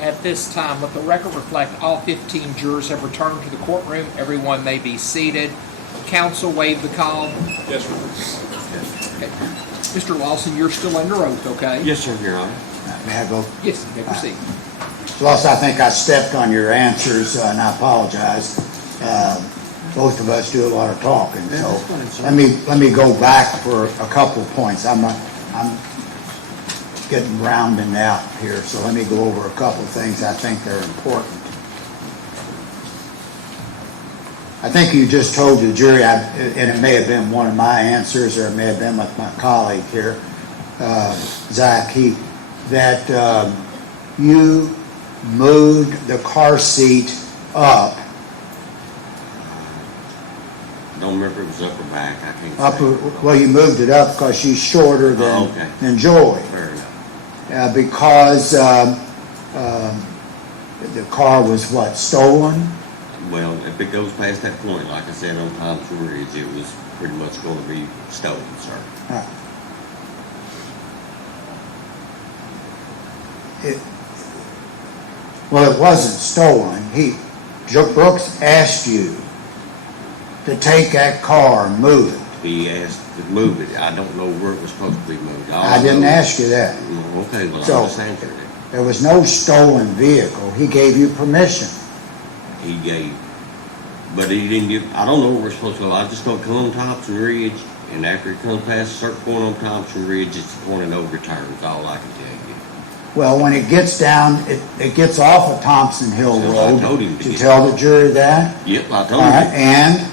At this time, let the record reflect all 15 jurors have returned to the courtroom. Everyone may be seated. Counsel, waive the call. Yes, sir. Okay. Mr. Lawson, you're still under oath, okay? Yes, sir, Your Honor. May I go? Yes, you may proceed. Plus, I think I stepped on your answers, and I apologize. Both of us do a lot of talking, so That's fine, sir. let me go back for a couple of points. I'm getting rounding out here, so let me go over a couple of things I think are important. I think you just told the jury, and it may have been one of my answers, or it may have been with my colleague here, Zach, that you moved the car seat up. Don't remember if it was up or back. I can't say. Well, you moved it up because she's shorter than Joy. Fair enough. Because the car was what, stolen? Well, if it goes past that point, like I said on Thompson Ridge, it was pretty much going to be stolen, sir. Well, it wasn't stolen. Brooks asked you to take that car and move it. He asked to move it. I don't know where it was supposed to be moved. I didn't ask you that. Okay, well, So- I'm just answering it. There was no stolen vehicle. He gave you permission. He gave, but he didn't give, I don't know where we're supposed to go. I just don't come on Thompson Ridge, and after it comes past a certain point on Thompson Ridge, it's the point of no return, is all I can tell you. Well, when it gets down, it gets off of Thompson Hill So I Road. told him to Did you get tell the jury that? Yep, I All told right, him. and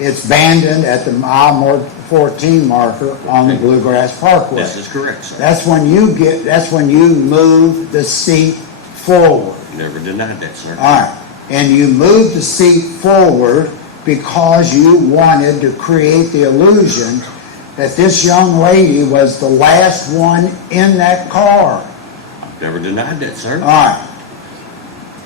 it's abandoned at the mile 14 marker on the Bluegrass Parkway. This is correct, sir. That's when you move the seat forward. Never denied that, sir. All right, and you moved the seat forward because you wanted to create the illusion that this young lady was the last one in that car. Never denied that, sir. All right.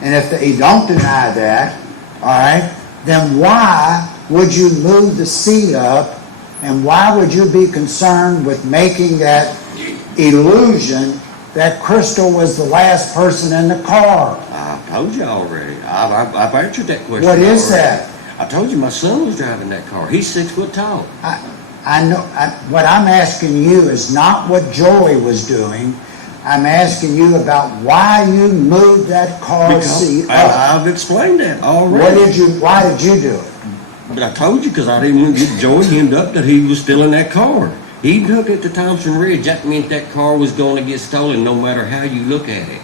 And if you don't deny that, all right, then why would you move the seat up, and why would you be concerned with making that illusion that Crystal was the last person in the car? I told you already. I've answered that question. What is already. that? I told you my son was driving that car. He's 6 foot tall. I know. What I'm asking you is not what Joey was doing. I'm asking you about why you moved that car seat up. I've explained that already. Why did you do it? But I told you because I didn't want to get Joey hemmed up that he was still in that car. He took it to Thompson Ridge. That meant that car was going to get stolen no matter how you look at it.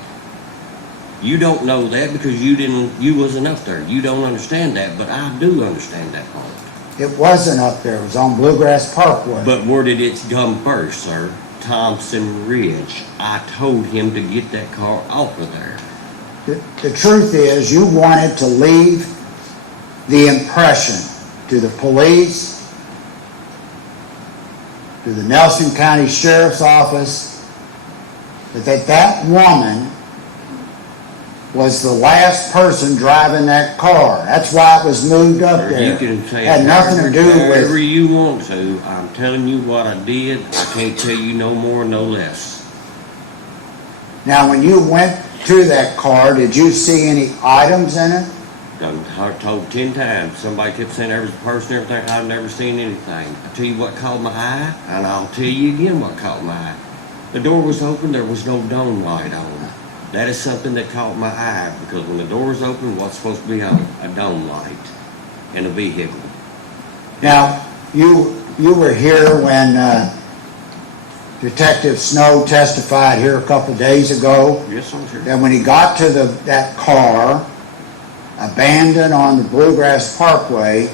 You don't know that because you wasn't up there. You don't understand that, but I do understand that part. It wasn't up there. It was on Bluegrass Parkway. But where did it come first, sir? Thompson Ridge. I told him to get that car off of there. The truth is, you wanted to leave the impression to the police, to the Nelson County Sheriff's Office, that woman was the last person driving that car. That's why it was moved up Sir, there. you can say Had nothing to do whatever with. you want to. I'm telling you what I did. I can't tell you no more, no less. Now, when you went to that car, did you see any items in it? I told 10 times. Somebody kept saying there was a purse and everything. I've never seen anything. I tell you what caught my eye, and I'll tell you again what caught my eye. The door was open. There was no dome light on. That is something that caught my eye because when the door is open, what's supposed to be on? A dome light in a vehicle. Now, you were here when Detective Snow testified here a couple days ago. Yes, I'm sure. That when he got to that car, abandoned on the Bluegrass Parkway,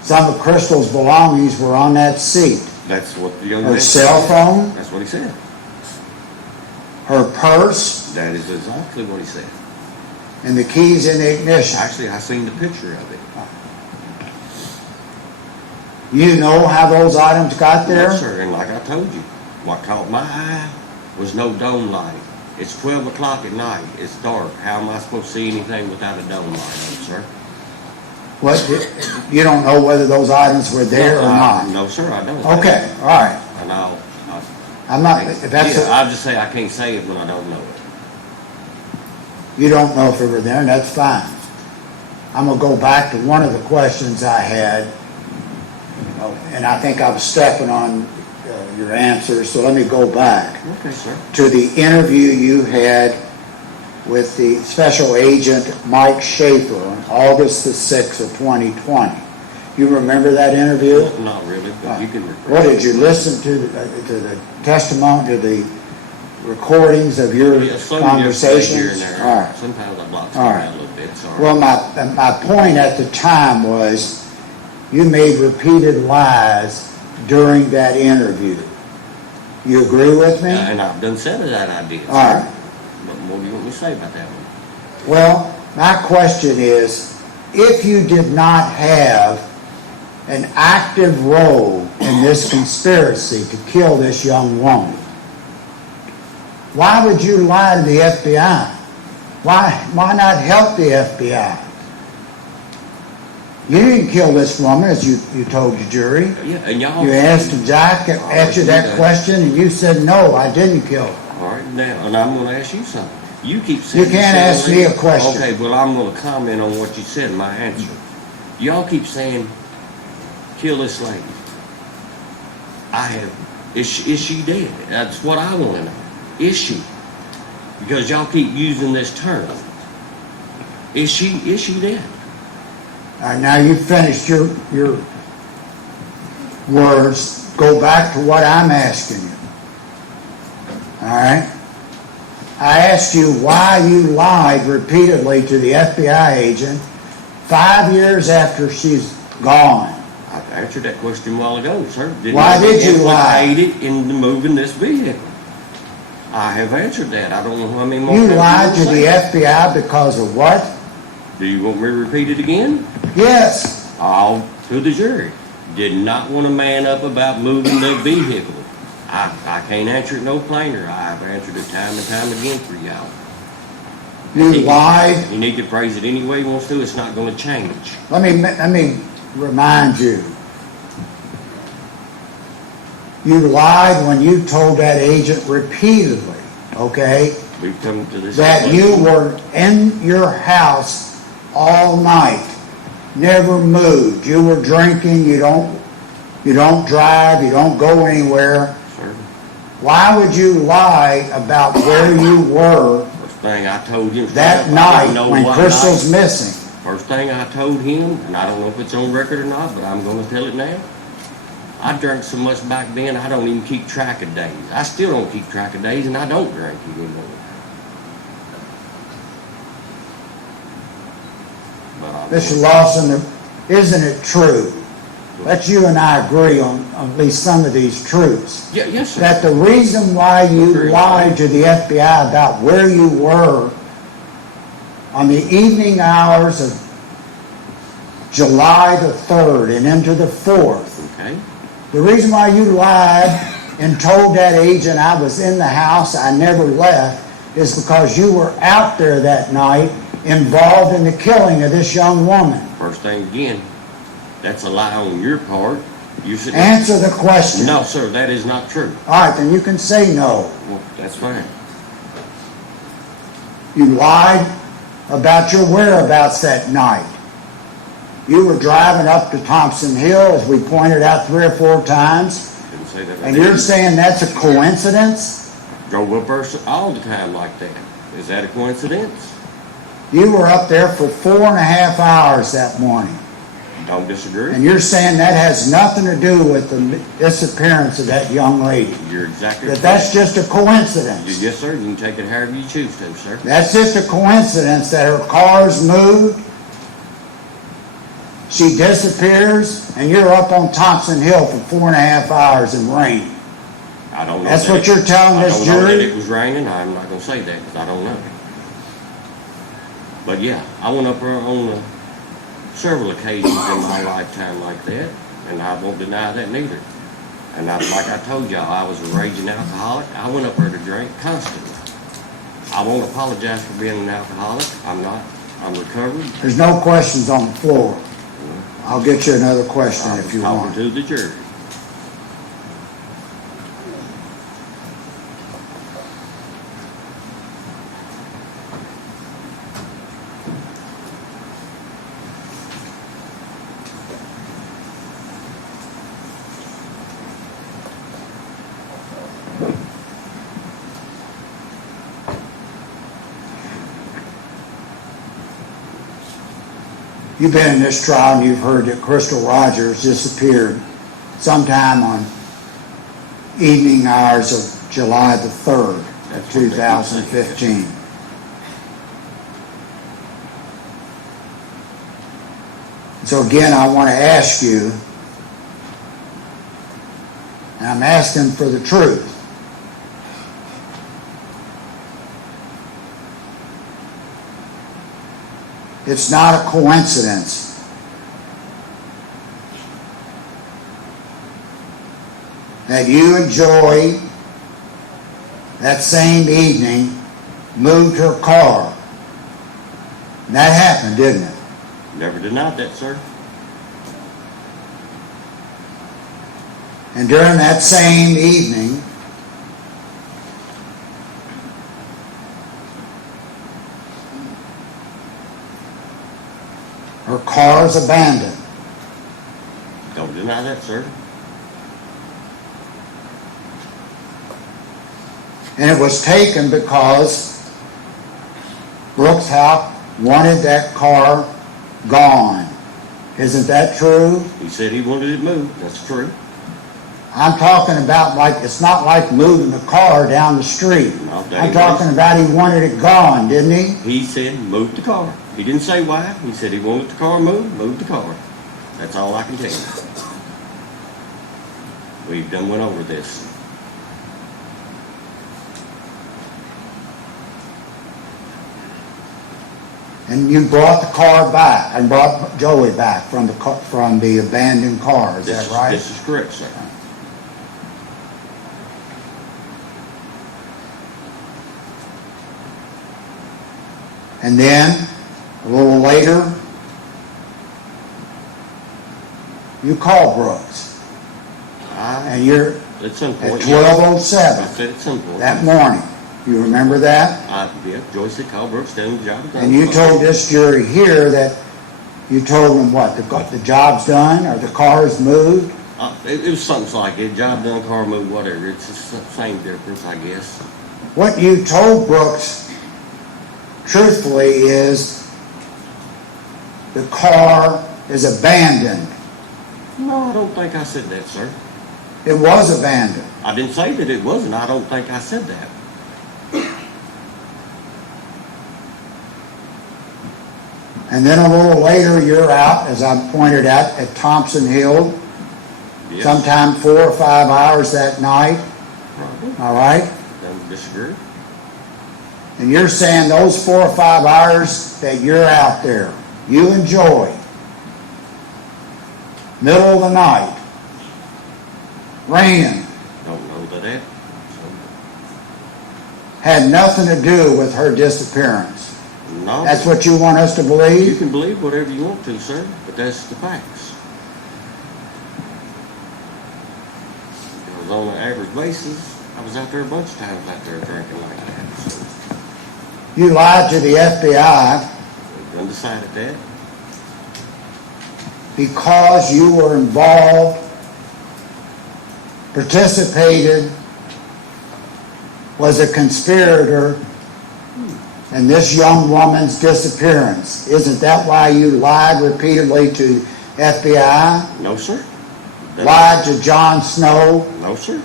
some of Crystal's belongings were on that seat. That's what the young Her man cell said. phone, That's what he said. her purse, That is exactly what he said. and the keys in the ignition. Actually, I seen the picture of it. You know how those items got there? Yes, sir, and like I told you, what caught my eye was no dome light. It's 12 o'clock at night. It's dark. How am I supposed to see anything without a dome light on, sir? What, you don't know whether those items were there or not? No, sir, I don't. Okay, all right. And I'm not, if that's, I'll just say I can't say it when I don't know it. You don't know if they were there, and that's fine. I'm gonna go back to one of the questions I had, and I think I was stepping on your answer, so let me go back Okay, sir. to the interview you had with the Special Agent Mike Schaefer on August the 6th of 2020. You remember that interview? Not really, but you can. What, did you listen to the testimony, to the recordings of your Yeah, some you just say here and conversations? there. All right. Sometimes I block All stuff right. out a little bit, sorry. Well, my point at the time was you made repeated lies during that interview. You agree with me? And I've done said that I did. All right. What more do you want me to say about that one? Well, my question is, if you did not have an active role in this conspiracy to kill this young woman, why would you lie to the FBI? Why not help the FBI? You didn't kill this woman, as you told the jury. Yeah, and y'all. You asked Jack, answered that question, and you said, no, I didn't kill her. All right, now, and I'm gonna ask you something. You keep saying. You can't ask me a question. Okay, well, I'm gonna comment on what you said in my answer. Y'all keep saying, kill this lady. Is she dead? That's what I wanna know. Is she? Because y'all keep using this term. Is she dead? All right, now you finished your words. Go back to what I'm asking you. All right? I asked you why you lied repeatedly to the FBI agent 5 years after she's gone. I answered that question a while ago, sir. Why did you lie? Implicated in moving this vehicle. I have answered that. I don't know how many more. You times lied to will the say. FBI because of what? Do you want me to repeat it again? Yes. All to the jury. Did not want to man up about moving that vehicle. I can't answer it no plainer. I've answered it time and time again for y'all. You lied. You need to phrase it any way you want to. It's not going to change. Let me remind you. You lied when you told that agent repeatedly, okay, We've come to this. that you were in your house all night, never moved. You were drinking. You don't drive. You don't go anywhere. Sir, Why would you lie about where you were first thing I told him. that I didn't night know when what Crystal's night. missing? First thing I told him, and I don't know if it's on record or not, but I'm going to tell it now. I drank so much back then, I don't even keep track of days. I still don't keep track of days, and I don't drink anymore. But I Mr. Lawson, isn't it true that you and I agree on at least some of these truths? Yeah, yes, sir. That the reason why you Agree. lied to the FBI about where you were on the evening hours of July the 3rd and into the 4th, Okay. the reason why you lied and told that agent I was in the house, I never left, is because you were out there that night involved in the killing of this young woman. First thing again, that's a lie on your part. You should. Answer the question. No, sir, that is not true. All right, then you can say no. Well, that's fine. You lied about your whereabouts that night. You were driving up to Thompson Hill, as we pointed out 3 or 4 times, Didn't say that. I and you're didn't. saying that's a coincidence? Drove up there all the time like that. Is that a coincidence? You were up there for 4.5 hours that morning, Don't disagree. and you're saying that has nothing to do with the disappearance of that young lady. You're exactly That right. that's just a coincidence. Yes, sir. You can take it however you choose to, sir. That's just a coincidence that her car's moved, she disappears, and you're up on Thompson Hill for 4.5 hours in rain. I don't know. That's that what you're telling I this don't know that jury? it was raining. I'm not going to say that because I don't know. But yeah, I went up there on several occasions in my lifetime like that, and I won't deny that neither. And like I told y'all, I was a raging alcoholic. I went up there to drink constantly. I won't apologize for being an alcoholic. I'm not. I'm recovered. There's no questions on the floor. I'll get you another question I if was you talking want. to the jury. you've been in this trial and you've heard that Crystal Rogers disappeared sometime on evening hours of July the 3rd of 2015. So again, I want to ask you, and I'm asking for the truth. It's not a coincidence that you and Joey that same evening moved her car. And that happened, didn't it? Never denied that, sir. And during that same evening, her car is abandoned. Don't deny that, sir. And it was taken because Brooks House wanted that car gone. Isn't that true? He said he wanted it moved. That's true. I'm talking about, like, it's not like moving the car down the street. No, that I'm ain't talking right. about he wanted it gone, didn't he? He said move the car. He didn't say why. He said he wanted the car moved the car. That's all I can tell you. We've done went over this. And you brought the car back, and brought Joey back from the abandoned car, is that right? This is correct, sir. And then, a little later, you call Brooks. And you're At some at point. I 12:07 said at some point. that morning. You remember that? Yeah, Joyce said call Brooks, tell him the job is done. And you told this jury here that you told them what? The job's done, or the car's moved? It was something like it. Job done, car moved, whatever. It's the same difference, I guess. What you told Brooks, truthfully, is the car is abandoned. No, I don't think I said that, sir. It was abandoned. I didn't say that it wasn't. I don't think I said that. And then a little later, you're out, as I pointed out, at Thompson Hill, Yes. sometime 4 or 5 hours that night, Probably. all right? Don't disagree. And you're saying those 4 or 5 hours that you're out there, you and Joey, middle of the night, raining, Don't know that. had nothing to do with her disappearance. No. That's what you want us to You believe? can believe whatever you want to, sir, but that's the facts. Because on an average basis, I was out there a bunch of times out there drinking like that. So You lied to the FBI we've undecided that. because you were involved, participated, was a conspirator in this young woman's disappearance. Isn't that why you lied repeatedly to FBI? No, sir. Lied to John Snow? No, sir.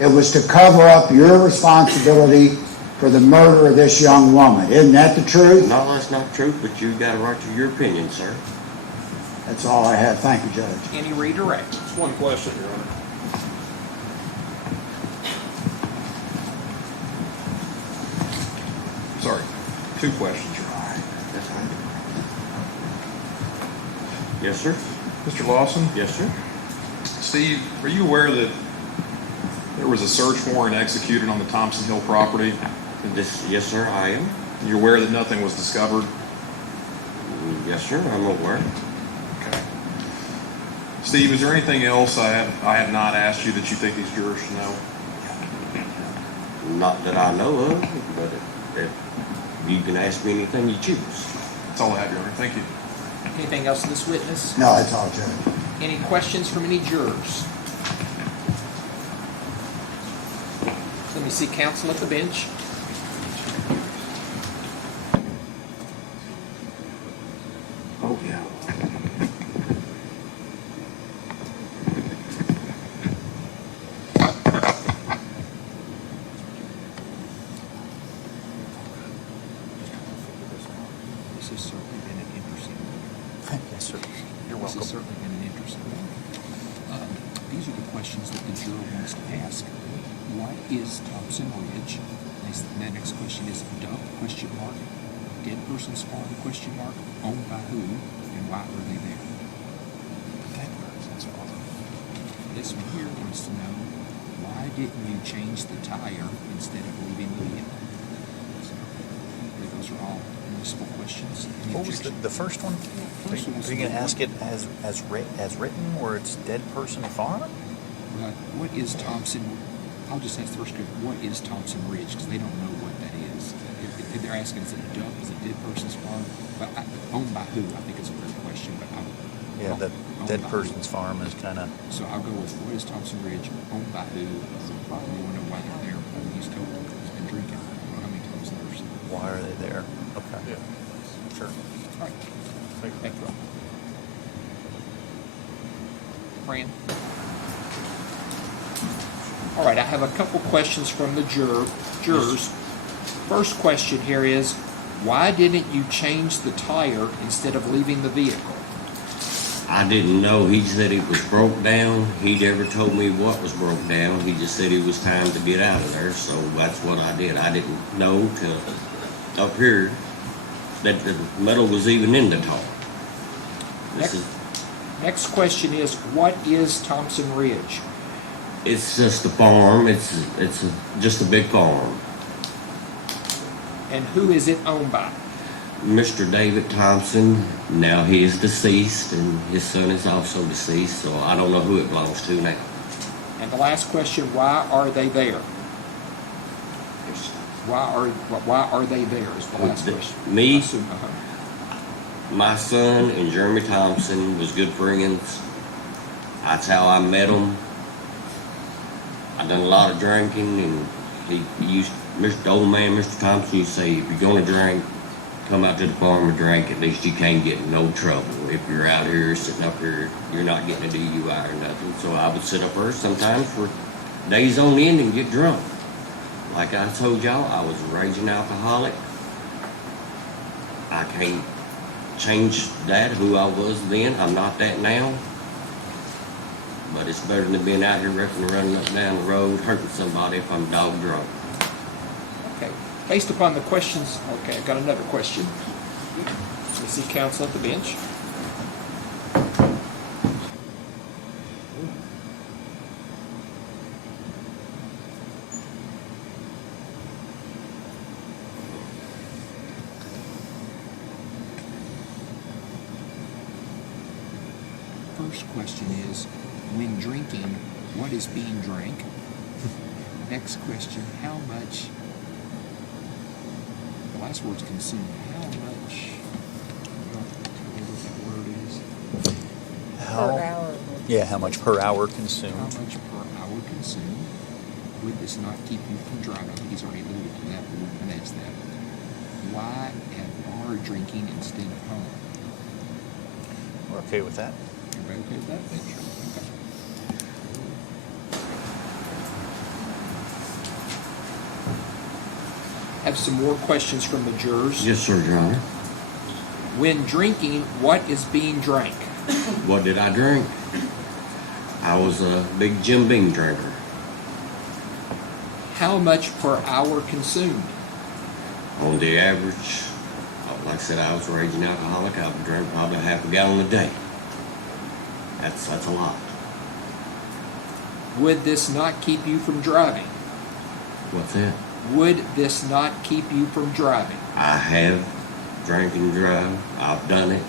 It was to cover up your responsibility for the murder of this young woman. Isn't that the truth? No, that's not true, but you got a right to your opinion, sir. That's all I have. Thank you, Judge. Any redirect? Just one question, Your Honor. Sorry, two questions, Your Honor. That's right. Yes, sir. Mr. Lawson? Yes, sir. Steve, are you aware that there was a search warrant executed on the Thompson Hill property? Yes, sir, I am. You're aware that nothing was discovered? Yes, sir, I'm aware. Okay. Steve, is there anything else I have not asked you that you think these jurors should know? Not that I know of, but if you can ask me anything you choose. That's all I have, Your Honor. Thank you. Anything else in this witness? No, that's all, Judge. Any questions from any jurors? Let me see counsel at the bench. next ask, what is Thompson Ridge? The next question is dump, question mark, dead person's farm, question mark, owned by who, and why are they there? Dead person's farm. This one here wants to know, why didn't you change the tire instead of leaving the vehicle? So, I believe those are all municipal questions. Any What was objection? the first one? First one was Are you going to what- ask it as written, where it's dead person farm? What is Thompson? I'll just ask the first question. What is Thompson Ridge? Because they don't know what that is. If they're asking, is it a dump? Is it dead person's farm? Well, owned by who? I think it's a weird question, but Yeah, owned the by dead who? person's farm is kind of. So I'll go with what is Thompson Ridge? Owned by who? We want to know why they're there. He's told he's been drinking. I don't know how many times there's. Why are they there? Okay. Yeah. Sure. All right. Thank you. Fran? All right, I have a couple questions from the jurors. First question here is, why didn't you change the tire instead of leaving the vehicle? I didn't know. He said it was broke down. He never told me what was broke down. He just said it was time to get out of there, so that's what I did. I didn't know till up here that the metal was even in the tire. Next question is, what is Thompson Ridge? It's just a farm. Just a big farm. And who is it owned by? Mr. David Thompson, now he is deceased, and his son is also deceased, so I don't know who it belongs to now. And the last question, why are they there? Why are they there is the last question. Me? Uh-huh. My son and Jeremy Thompson was good friends. That's how I met him. I done a lot of drinking, and he used, the old man, Mr. Thompson, used to say, if you're gonna drink, come out to the farm and drink. At least you can't get in no trouble. If you're out here, sitting up here, you're not getting a DUI or nothing. So I would sit up there sometimes for days on end and get drunk. Like I told y'all, I was a raging alcoholic. I can't change that, who I was then. I'm not that now. But it's better than being out here wrecking and running up and down the road, hurting somebody if I'm dog drunk. Okay. Based upon the questions, okay, I've got another question. We see counsel at the bench. First question is, when drinking, what is being drank? Next question, how much, the last word's consumed, how much, what that word is, How? Per hour. Yeah, how much per hour how consumed? much per hour consumed? Would this not keep you from driving? I think he's already alluded to that, but we'll finesse that. Why at bar drinking instead of home? We're okay with that. Everybody okay with that? Sure. Okay. Have some more questions from the jurors. Yes, sir, Your Honor. When drinking, what is being drank? What did I drink? I was a big Jim Beam drinker. How much per hour consumed? On the average, like I said, I was a raging alcoholic. I would drink probably half a gallon a day. That's a lot. Would this not keep you from driving? What's that? Would this not keep you from driving? I have drank and drive. I've done it.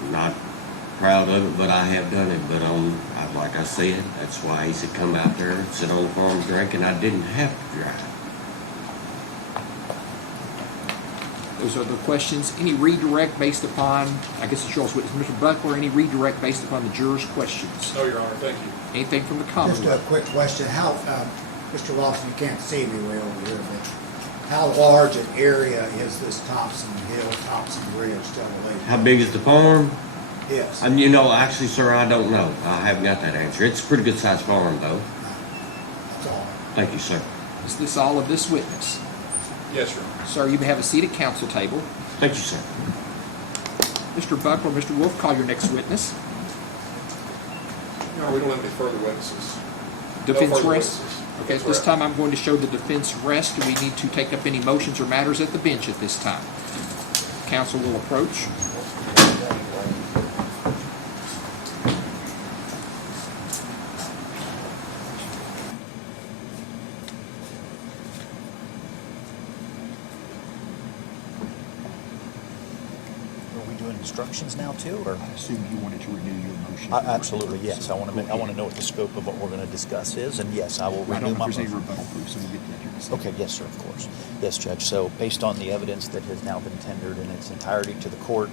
I'm not proud of it, but I have done it. But like I said, that's why he said come out there and sit on the farm and drink, and I didn't have to drive. Those are the questions. Any redirect based upon, I guess it's yours, witness, Mr. Buckler, any redirect based upon the jurors' questions? No, Your Honor, thank you. Anything from the Just a Commonwealth? quick question, how, Mr. Lawson, you can't see me way over here, but how large an area is this Thompson Hill, Thompson Ridge, Lake? How big is the farm? Yes. Actually, sir, I don't know. I haven't got that answer. It's a pretty good sized farm, though. That's all. Thank you, sir. Is this all of this witness? Yes, Your Honor. Sir, you may have a seat at council table. Thank you, sir. Mr. Buckler, Mr. Wolf, call your next witness. Your Honor, we don't have any further witnesses. defense further rest? witnesses. Okay, at That's this correct. time, I'm going to show the defense rest. Do we need to take up any motions or matters at the bench at this time? Council will approach. Are we doing instructions now too, or? I assume you wanted to renew your motion. Absolutely, yes. I want to know what the scope of what we're going to discuss is, and yes, I will I renew don't know my if there's any motion. rebuttal proof, so we'll get to that here in a second. Okay, yes, sir, of course. Yes, Judge. So based on the evidence that has now been tendered in its entirety to the court,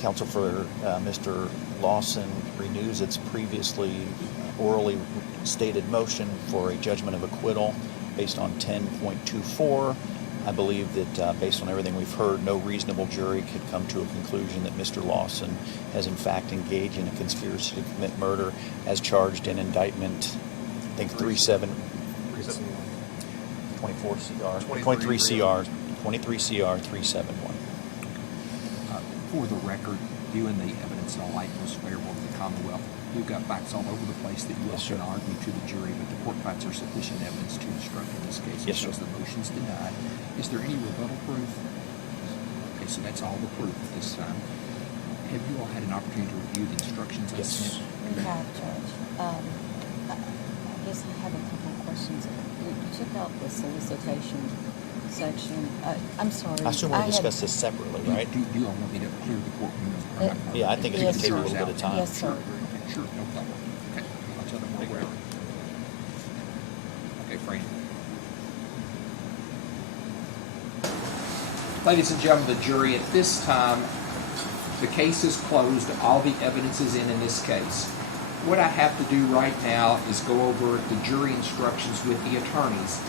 counsel for Mr. Lawson renews its previously orally stated motion for a judgment of acquittal based on 10.24. I believe that based on everything we've heard, no reasonable jury could come to a conclusion that Mr. Lawson has in fact engaged in a conspiracy to commit murder as charged in indictment, I think 24 CR, 23 CR 371. For the record, viewing the evidence in a light most favorable to the Commonwealth, we've got facts all over the place that you all Yes, can sir. argue to the jury, but the court finds there's sufficient evidence to instruct in this case. Yes, sir. Because the motion's denied. Is there any rebuttal proof? Okay, so that's all the proof at this time. Have you all had an opportunity to review the instructions I Yes. sent? We have, Judge. I guess I have a couple of questions. You took out the solicitation section. I'm sorry. I assume we'll had- discuss this separately, right? Do you all want me to clear the courtroom? Yeah, I think it Yes, can take a sir. little bit of time. Yes, sir. Okay, sure, no problem. Okay, I'll tell them we're ready. Okay, Frank. Ladies and gentlemen of the jury, at this time, the case is closed. All the evidence is in this case. What I have to do right now is go over the jury instructions with the attorneys.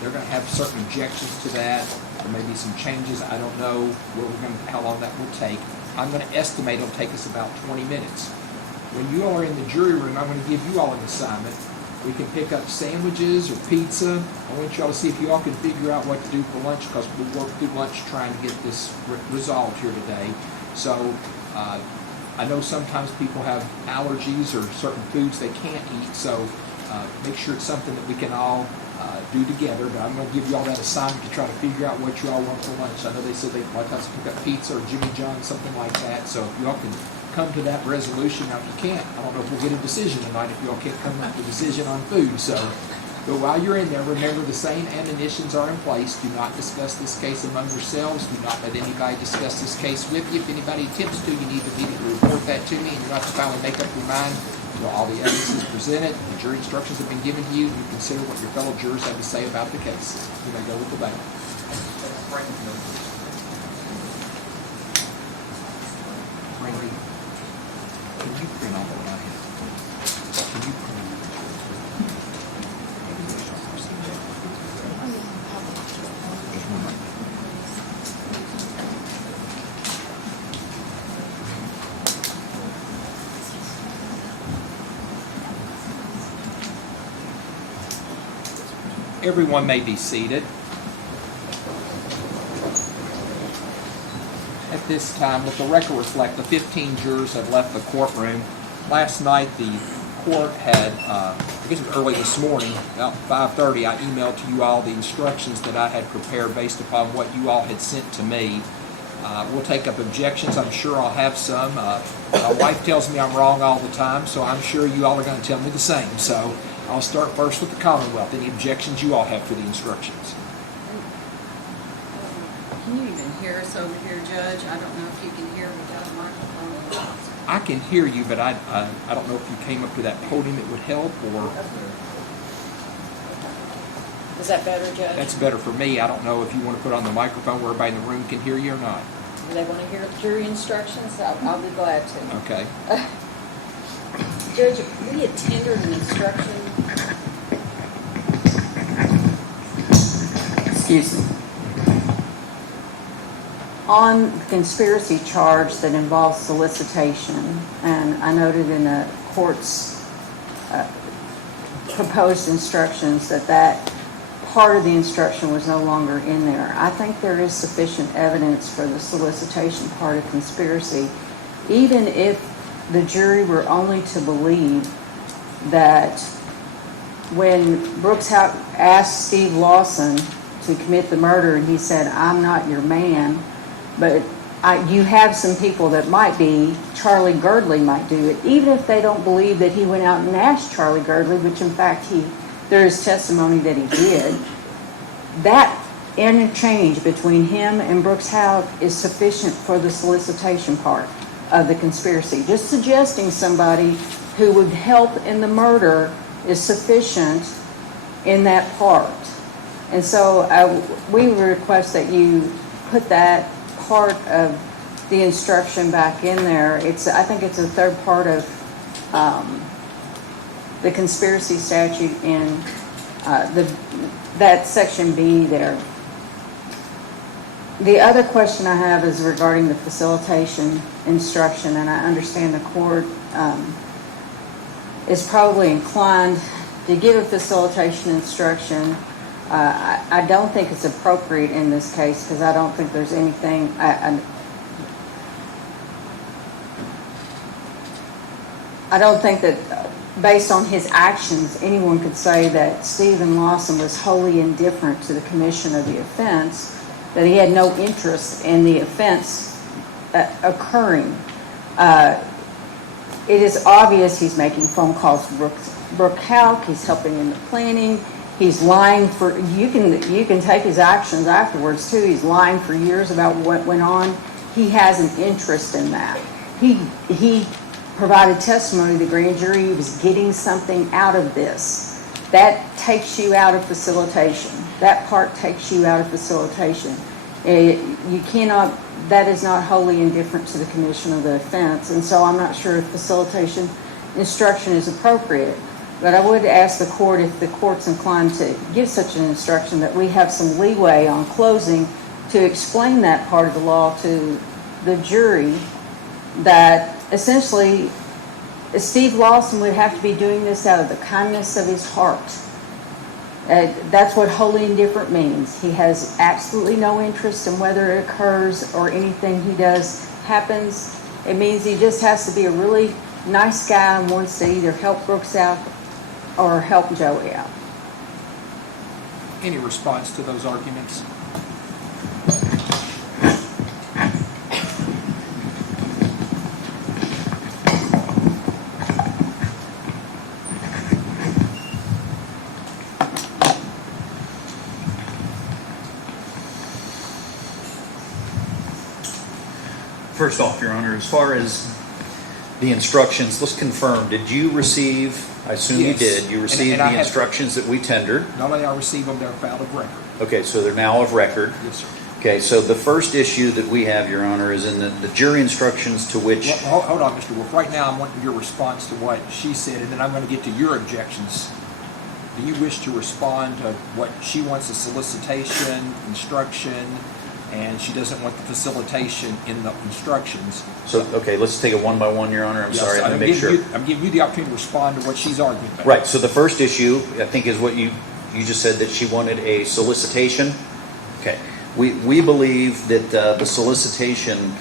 They're going to have certain objections to that. There may be some changes. I don't know how long that will take. I'm going to estimate it'll take us about 20 minutes. When you all are in the jury room, I'm going to give you all an assignment. We can pick up sandwiches or pizza. I want you all to see if you all can figure out what to do for lunch, because we worked through lunch trying to get this resolved here today. So I know sometimes people have allergies or certain foods they can't eat, so make sure it's something that we can all do together. But I'm going to give you all that assignment to try to figure out what you all want for lunch. I know they said they might have to pick up pizza or Jimmy John's, something like that. So if you all can come to that resolution. Now, if you can't, I don't know if we'll get a decision tonight if you all can't come up with a decision on food. So, but while you're in there, remember the same admonitions are in place. Do not discuss this case among yourselves. Do not let anybody discuss this case with you. If anybody attempts to, you need to immediately report that to me, and you'll have to finally make up your mind. Well, all the evidence is presented, the jury instructions have been given to you, and you consider what your fellow jurors have to say about the case. You may go with the bail. Randy, can you print all that I have? Can you print all Everyone may be seated. At this time, let the record reflect the 15 jurors have left the courtroom. Last night, the court had, I guess it was early this morning, about 5:30, I emailed to you all the instructions that I had prepared based upon what you all had sent to me. We'll take up objections. I'm sure I'll have some. My wife tells me I'm wrong all the time, so I'm sure you all are going to tell me the same. So I'll start first with the Commonwealth. Any objections you all have for the instructions? Can you even hear us over here, Judge? I don't know if you can hear without a microphone. I can hear you, but I don't know if you came up to that podium, it would help, or Is that better, Judge? that's better for me. I don't know if you want to put on the microphone where everybody in the room can hear you or not. Do they want to hear jury instructions? I'll be glad to. Okay. Judge, we had tendered an instruction. Excuse me. On the conspiracy charge that involves solicitation, and I noted in the court's proposed instructions that part of the instruction was no longer in there. I think there is sufficient evidence for the solicitation part of conspiracy, even if the jury were only to believe that when Brooks asked Steve Lawson to commit the murder, and he said, "I'm not your man, but you have some people that might be. Charlie Girdley might do it," even if they don't believe that he went out and asked Charlie Girdley, which in fact there is testimony that he did. That interchange between him and Brooks Howe is sufficient for the solicitation part of the conspiracy. Just suggesting somebody who would help in the murder is sufficient in that part. And so we request that you put that part of the instruction back in there. I think it's a third part of the conspiracy statute in that section B there. The other question I have is regarding the facilitation instruction, and I understand the court is probably inclined to give a facilitation instruction. I don't think it's appropriate in this case because I don't think there's anything. I don't think that based on his actions, anyone could say that Stephen Lawson was wholly indifferent to the commission of the offense, that he had no interest in the offense occurring. It is obvious he's making phone calls to Brooke Halk. He's helping in the planning. He's lying for, you can take his actions afterwards too. He's lying for years about what went on. He has an interest in that. He provided testimony to the grand jury. He was getting something out of this. That takes you out of facilitation. That part takes you out of facilitation. You cannot, that is not wholly indifferent to the commission of the offense. And so I'm not sure if facilitation instruction is appropriate. But I would ask the court, if the court's inclined to give such an instruction, that we have some leeway on closing to explain that part of the law to the jury, that essentially Steve Lawson would have to be doing this out of the kindness of his heart. That's what wholly indifferent means. He has absolutely no interest in whether it occurs or anything he does happens. It means he just has to be a really nice guy and wants to either help Brooks out or help Joey out. Any response to those arguments? First off, Your Honor, as far as the instructions, let's confirm, did you receive, I assume you Yes. did, you received And I the have- instructions that we tendered? Not only I receive them, they're filed of record. Okay, so they're now of record. Yes, sir. Okay, so the first issue that we have, Your Honor, is in the jury instructions to which, Well, hold on, Mr. Wolf. Right now, I'm wanting your response to what she said, and then I'm going to get to your objections. Do you wish to respond to what she wants, a solicitation, instruction, and she doesn't want the facilitation in the instructions? so, okay, let's take it one by one, Your Honor, I'm Yes, sorry, I I'm want to make sure. I'm giving you the opportunity to respond to what she's arguing about. Right, so the first issue, I think, is what you just said, that she wanted a solicitation. Okay, we believe that the solicitation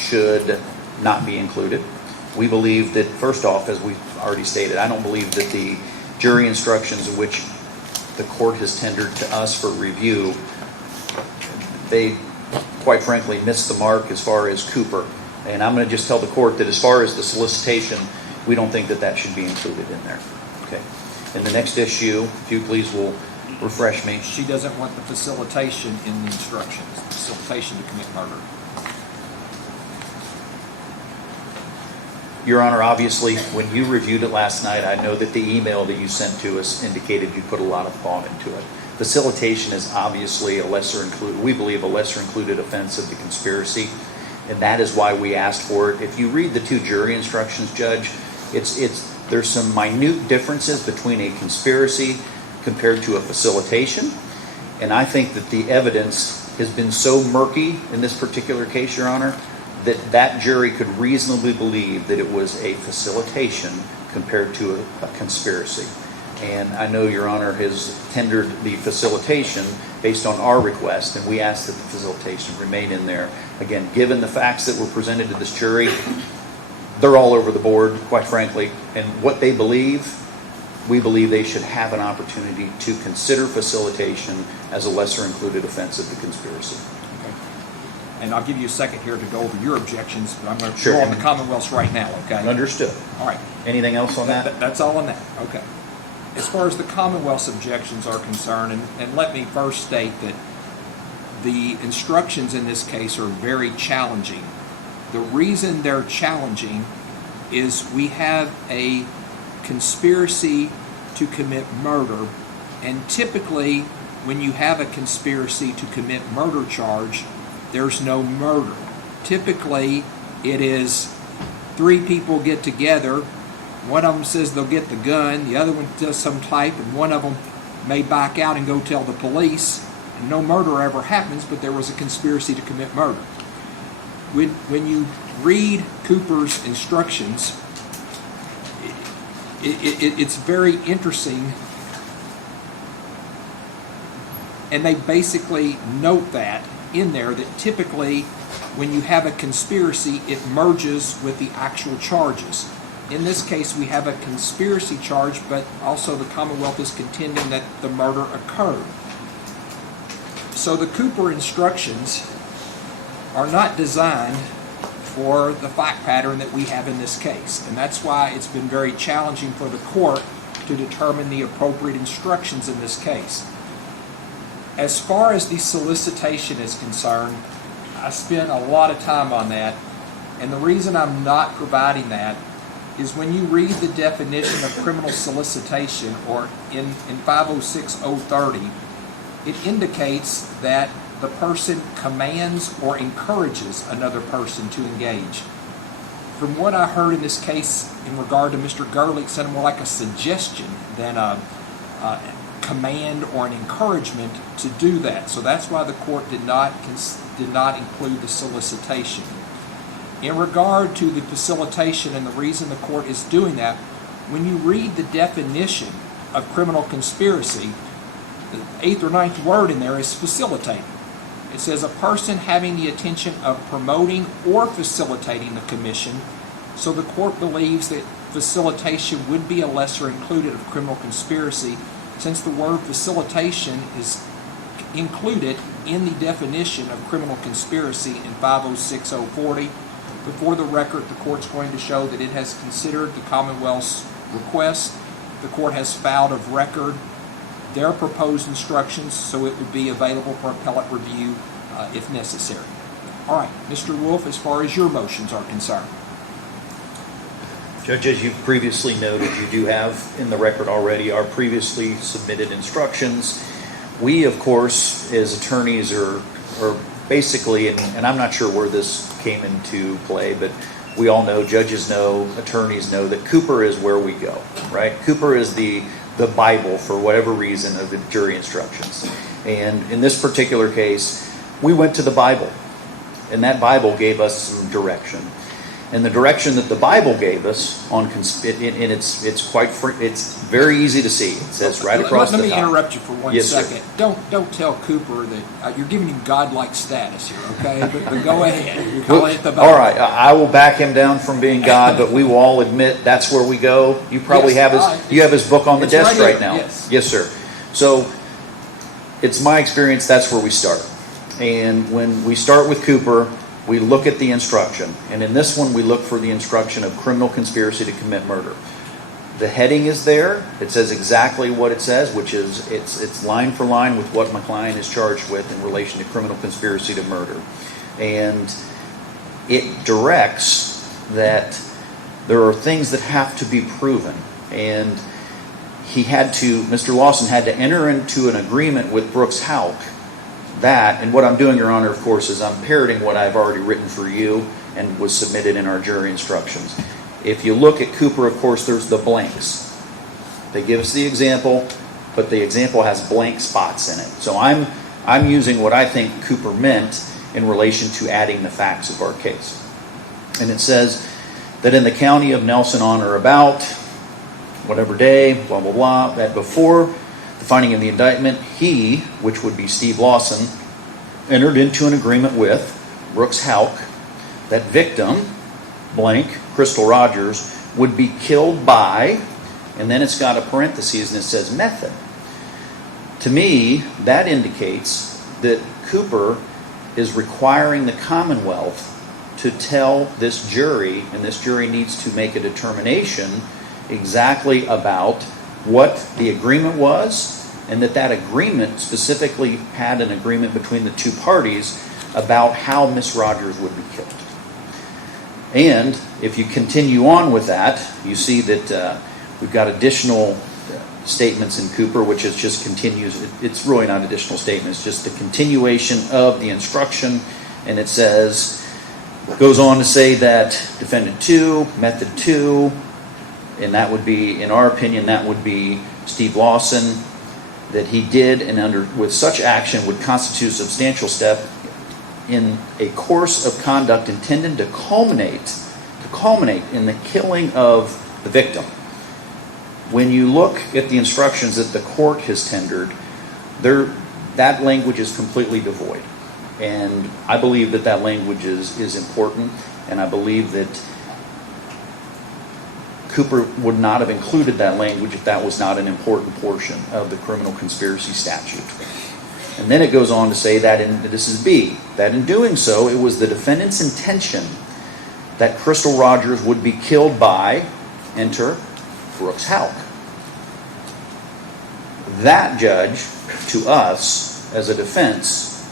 should not be included. We believe that, first off, as we've already stated, I don't believe that the jury instructions which the court has tendered to us for review, they, quite frankly, missed the mark as far as Cooper. And I'm going to just tell the court that as far as the solicitation, we don't think that that should be included in there. Okay. And the next issue, if you please will refresh me. She doesn't want the facilitation in the instructions, the facilitation to commit murder. Your Honor, obviously, when you reviewed it last night, I know that the email that you sent to us indicated you put a lot of thought into it. Facilitation is obviously a lesser included, we believe, a lesser included offense of the conspiracy, and that is why we asked for it. If you read the two jury instructions, Judge, there's some minute differences between a conspiracy compared to a facilitation, and I think that the evidence has been so murky in this particular case, Your Honor, that jury could reasonably believe that it was a facilitation compared to a conspiracy. And I know Your Honor has tendered the facilitation based on our request, and we ask that the facilitation remain in there. Again, given the facts that were presented to this jury, they're all over the board, quite frankly, and what they believe we believe they should have an opportunity to consider facilitation as a lesser included offense of the conspiracy. Okay. And I'll give you a second here to go over your objections, but I'm going to Sure. go on the Commonwealth's right now, okay? Understood. All right. Anything else on that? That's all on that, okay. As far as the Commonwealth's objections are concerned, and let me first state that the instructions in this case are very challenging. The reason they're challenging is we have a conspiracy to commit murder, and typically when you have a conspiracy to commit murder charge, there's no murder. Typically it is 3 people get together, one of them says they'll get the gun, the other one does some type, and one of them may back out and go tell the police, and no murder ever happens, but there was a conspiracy to commit murder. When you read Cooper's instructions, it's very interesting, and they basically note that in there, that typically when you have a conspiracy, it merges with the actual charges. In this case, we have a conspiracy charge, but also the Commonwealth is contending that the murder occurred. So the Cooper instructions are not designed for the fact pattern that we have in this case. And that's why it's been very challenging for the court to determine the appropriate instructions in this case. As far as the solicitation is concerned, I spent a lot of time on that, and the reason I'm not providing that is when you read the definition of criminal solicitation, or in 506.030, it indicates that the person commands or encourages another person to engage. From what I heard in this case in regard to Mr. Gerlich, it sounded more like a suggestion than a command or an encouragement to do that. So that's why the court did not include the solicitation. In regard to the facilitation, and the reason the court is doing that, when you read the definition of criminal conspiracy, the 8th or 9th word in there is facilitating. It says a person having the intention of promoting or facilitating the commission. So the court believes that facilitation would be a lesser included of criminal conspiracy, since the word facilitation is included in the definition of criminal conspiracy in 506.040. Before the record, the court's going to show that it has considered the Commonwealth's request. The court has filed of record their proposed instructions, so it would be available for appellate review if necessary. All right, Mr. Wolf, as far as your motions are concerned. Judge, as you previously noted, you do have in the record already our previously submitted instructions. We, of course, as attorneys are basically, and I'm not sure where this came into play, but we all know, judges know, attorneys know that Cooper is where we go, right? Cooper is the Bible, for whatever reason, of the jury instructions. And in this particular case, we went to the Bible, and that Bible gave us some direction. And the direction that the Bible gave us on, it's very easy to see. It says right across the top. Let me interrupt you for one Yes, second. Sir. Don't tell Cooper that you're giving him godlike status here, okay? But go ahead. You're calling it the Bible. All right, I will back him down from being God, but we will all admit that's where we go. You probably have his book on the it's desk right now. Yes. Yes, sir. So it's my experience that's where we start. And when we start with Cooper, we look at the instruction. And in this one, we look for the instruction of criminal conspiracy to commit murder. The heading is there. It says exactly what it says, which is it's line for line with what my client is charged with in relation to criminal conspiracy to murder. And it directs that there are things that have to be proven. And Mr. Lawson had to enter into an agreement with Brooks Houck that, and what I'm doing, Your Honor, of course, is I'm parroting what I've already written for you and was submitted in our jury instructions. If you look at Cooper, of course, there's the blanks. They give us the example, but the example has blank spots in it. So I'm using what I think Cooper meant in relation to adding the facts of our case. And it says that in the county of Nelson on or about whatever day, blah, blah, blah, that before the finding of the indictment, he, which would be Steve Lawson, entered into an agreement with Brooks Houck that victim, blank, Crystal Rogers, would be killed by, and then it's got a parentheses and it says method. To me, that indicates that Cooper is requiring the Commonwealth to tell this jury, and this jury needs to make a determination exactly about what the agreement was, and that agreement specifically had an agreement between the two parties about how Miss Rogers would be killed. And if you continue on with that, you see that we've got additional statements in Cooper, which is just continues. It's really not additional statements, just a continuation of the instruction. And it says, goes on to say that defendant 2, method 2, and that would be, in our opinion, that would be Steve Lawson, that he did and under with such action would constitute a substantial step in a course of conduct intended to culminate in the killing of the victim. When you look at the instructions that the court has tendered, that language is completely devoid. And I believe that language is important, and I believe that Cooper would not have included that language if that was not an important portion of the criminal conspiracy statute. And then it goes on to say that, this is B, that in doing so, it was the defendant's intention that Crystal Rogers would be killed by, enter, Brooks Houck. That, Judge, to us, as a defense,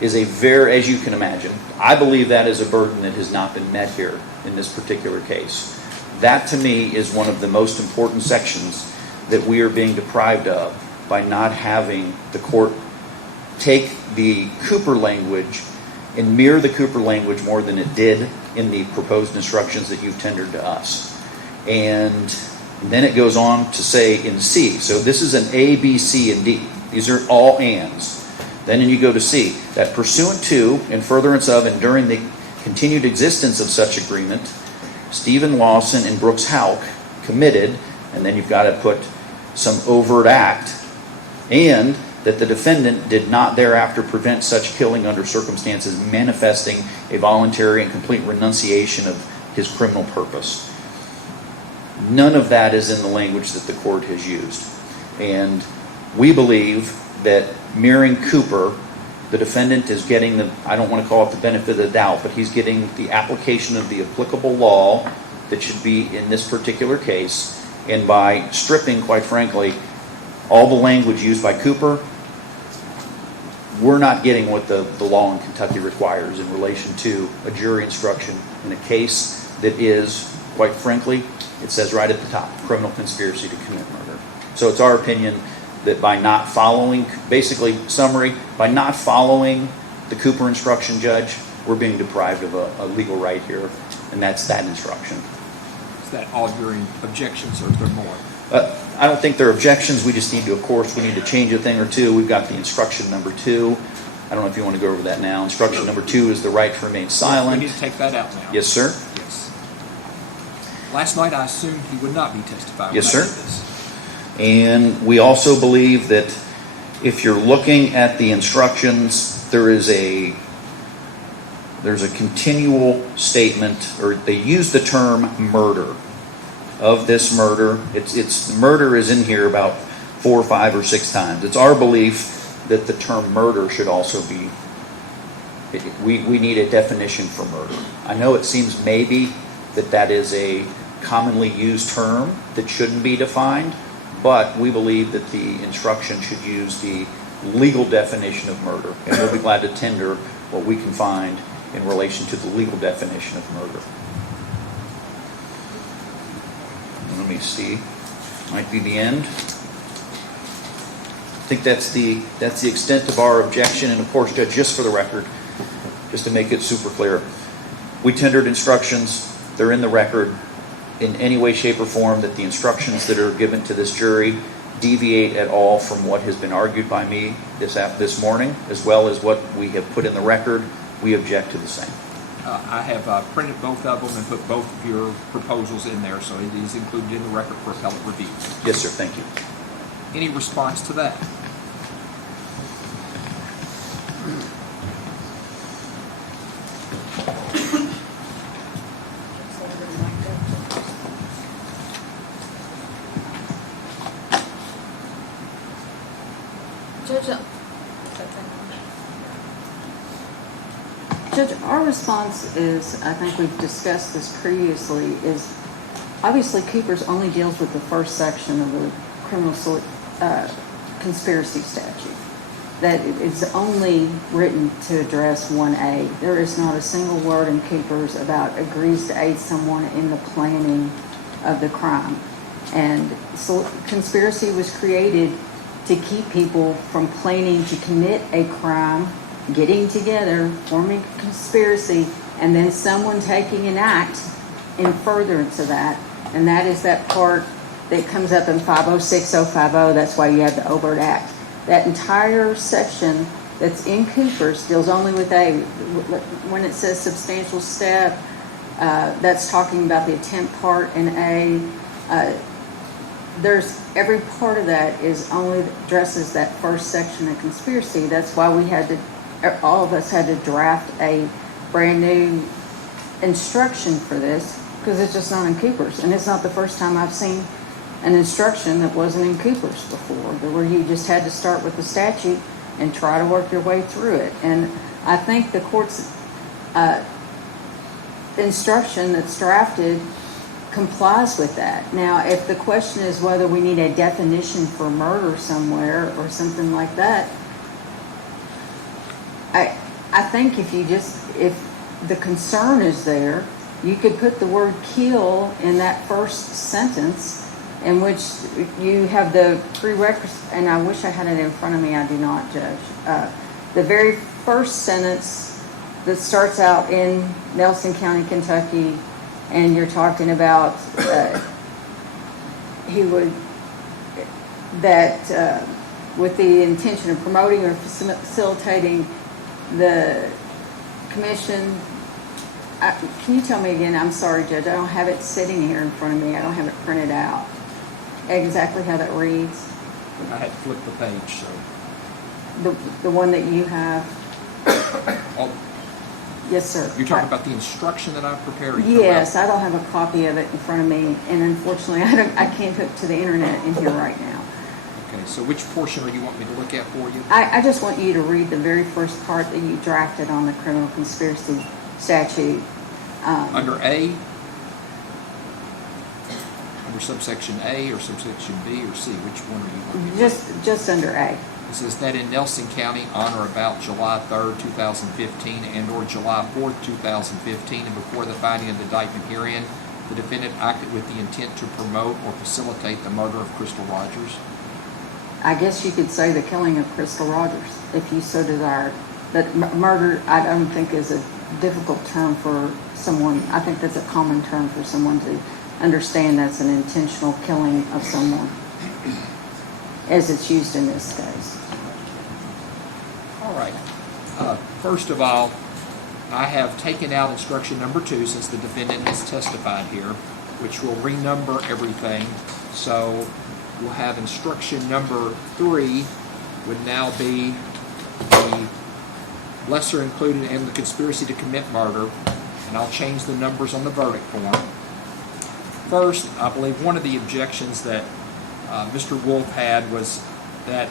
is a very, as you can imagine, I believe that is a burden that has not been met here in this particular case. That, to me, is one of the most important sections that we are being deprived of by not having the court take the Cooper language and mirror the Cooper language more than it did in the proposed instructions that you've tendered to us. And then it goes on to say in C, so this is an A, B, C, and D. These are all ands. Then you go to C, that pursuant to, in furtherance of, and during the continued existence of such agreement, Stephen Lawson and Brooks Houck committed, and then you've got to put some overt act, and that the defendant did not thereafter prevent such killing under circumstances manifesting a voluntary and complete renunciation of his criminal purpose. None of that is in the language that the court has used. And we believe that mirroring Cooper, the defendant is getting the, I don't want to call it the benefit of the doubt, but he's getting the application of the applicable law that should be in this particular case. And by stripping, quite frankly, all the language used by Cooper, we're not getting what the law in Kentucky requires in relation to a jury instruction in a case that is, quite frankly, it says right at the top, criminal conspiracy to commit murder. So it's our opinion that by not following, basically, summary, by not following the Cooper instruction, Judge, we're being deprived of a legal right here, and that's that instruction. Is that all your objections, or is there more? I don't think there are objections. We just need to, of course, we need to change a thing or two. We've got the instruction number 2. I don't know if you want to go over that now. Instruction number 2 is the right to remain silent. We need to take that out now. Yes, sir. Yes. Last night I assumed he would not be testifying. Yes, when I sir. did this. And we also believe that if you're looking at the instructions, there's a continual statement, or they use the term murder. Of this murder, it's murder is in here about 4, 5, or 6 times. It's our belief that the term murder should also be. We need a definition for murder. I know it seems maybe that is a commonly used term that shouldn't be defined, but we believe that the instruction should use the legal definition of murder, and we'll be glad to tender what we can find in relation to the legal definition of murder. Let me see. Might be the end. I think that's the extent of our objection. And of course, Judge, just for the record, just to make it super clear, we tendered instructions. They're in the record. In any way, shape, or form that the instructions that are given to this jury deviate at all from what has been argued by me this morning, as well as what we have put in the record, we object to the same. I have printed both of them and put both of your proposals in there, so it is included in the record for appellate review. Yes, sir. Thank you. Any response to that? Judge, Judge, our response is, I think we've discussed this previously, is obviously Cooper's only deals with the first section of the conspiracy statute. That is only written to address 1A. There is not a single word in Cooper's about agrees to aid someone in the planning of the crime. And so conspiracy was created to keep people from planning to commit a crime, getting together, forming a conspiracy, and then someone taking an act in furtherance of that. And that is that part that comes up in 506050. That's why you have the overt act. That entire section that's in Cooper's deals only with A. When it says substantial step, that's talking about the attempt part in A. There's every part of that is only addresses that first section of conspiracy. That's why we had to, all of us had to draft a brand new instruction for this, because it's just not in Cooper's. And it's not the first time I've seen an instruction that wasn't in Cooper's before, where you just had to start with the statute and try to work your way through it. And I think the court's instruction that's drafted complies with that. Now, if the question is whether we need a definition for murder somewhere or something like that, I think if the concern is there, you could put the word kill in that first sentence, in which you have the prerequisite, and I wish I had it in front of me, I do not, Judge. The very first sentence that starts out in Nelson County, Kentucky, and you're talking about with the intention of promoting or facilitating the commission. Can you tell me again? I'm sorry, Judge. I don't have it sitting here in front of me. I don't have it printed out. Exactly how that reads. I had flipped the page, so. The one that you have. Oh, Yes, sir. you're talking about the instruction that I've prepared? Yes, I don't have a copy of it in front of me, and unfortunately, I can't hook to the internet in here right now. Okay, so which portion are you want me to look at for you? I just want you to read the very first part that you drafted on the criminal conspiracy statute. Under A? Under subsection A or subsection B or C? Which one are you looking at? Just under A. It says that in Nelson County on or about July 3rd, 2015 and or July 4th, 2015 and before the finding of the indictment herein, the defendant acted with the intent to promote or facilitate the murder of Crystal Rogers. I guess you could say the killing of Crystal Rogers, if you so desired. But murder, I don't think is a difficult term for someone. I think that's a common term for someone to understand. That's an intentional killing of someone, as it's used in this case. All right. First of all, I have taken out instruction number 2 since the defendant has testified here, which will renumber everything. So we'll have instruction number 3 would now be the lesser included and the conspiracy to commit murder, and I'll change the numbers on the verdict form. First, I believe one of the objections that Mr. Wolf had was that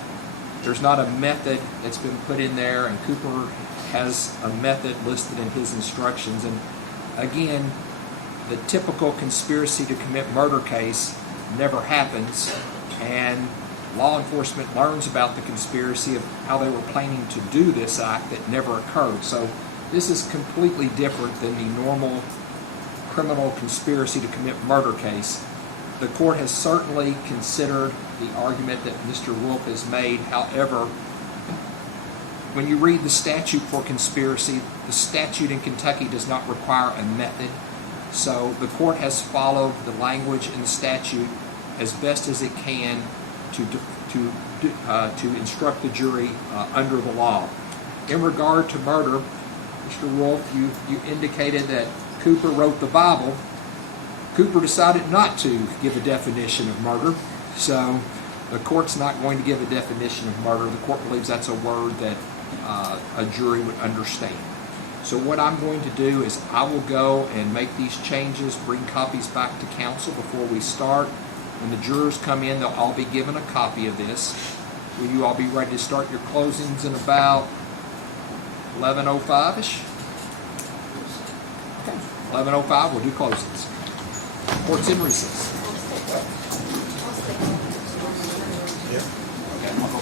there's not a method that's been put in there, and Cooper has a method listed in his instructions. And again, the typical conspiracy to commit murder case never happens, and law enforcement learns about the conspiracy of how they were planning to do this act that never occurred. So this is completely different than the normal criminal conspiracy to commit murder case. The court has certainly considered the argument that Mr. Wolf has made. However, when you read the statute for conspiracy, the statute in Kentucky does not require a method. So the court has followed the language in the statute as best as it can to instruct the jury under the law. In regard to murder, Mr. Wolf, you indicated that Cooper wrote the Bible. Cooper decided not to give a definition of murder, so the court's not going to give a definition of murder. The court believes that's a word that a jury would understand. So what I'm going to do is I will go and make these changes, bring copies back to counsel before we start. When the jurors come in, they'll all be given a copy of this. Will you all be ready to start your closings in about 11:05-ish? Okay, 11:05, we'll do closings. Court's in recess. Okay, I'll go.